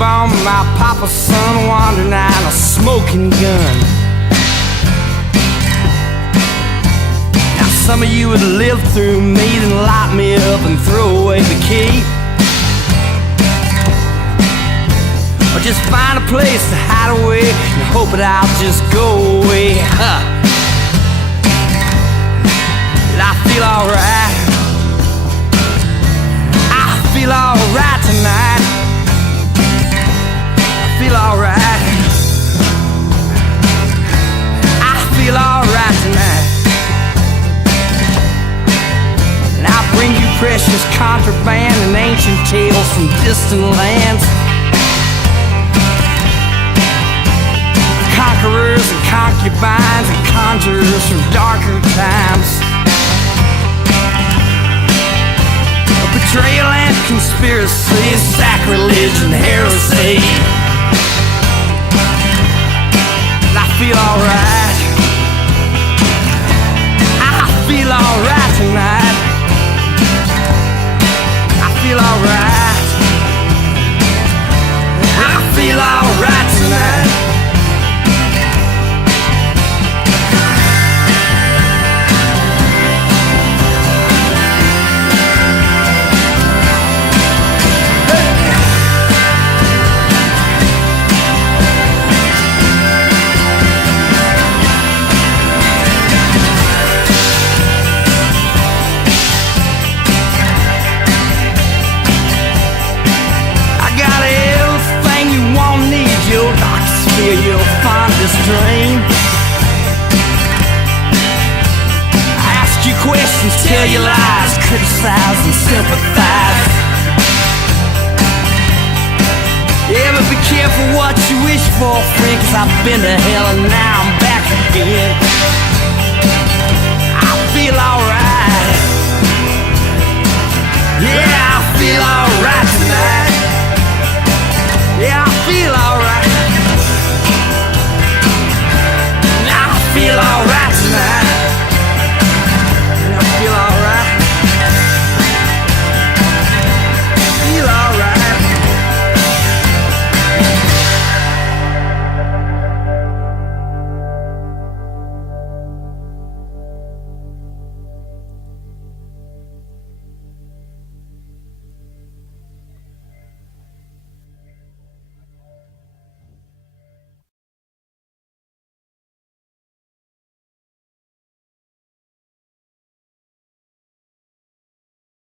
bomb, my papa's son wandering out a smoking gun. Now some of you would live through me, then lock me up and throw away the key, or just find a place to hide away and hope that I'll just go away. Did I feel alright? I feel alright tonight. I feel alright. I feel alright tonight. And I bring you precious contraband and ancient tales from distant lands, conquerors and concubines and conjurers from darker times, betrayal and conspiracy, sacrilege and heresy. And I feel alright. I feel alright tonight. I feel alright. I feel alright tonight. Your fondest dream. I ask you questions, tell you lies, criticize and sympathize. Yeah, but be careful what you wish for, friend, 'cause I've been to hell and now I'm back again. I feel alright. Yeah, I feel alright.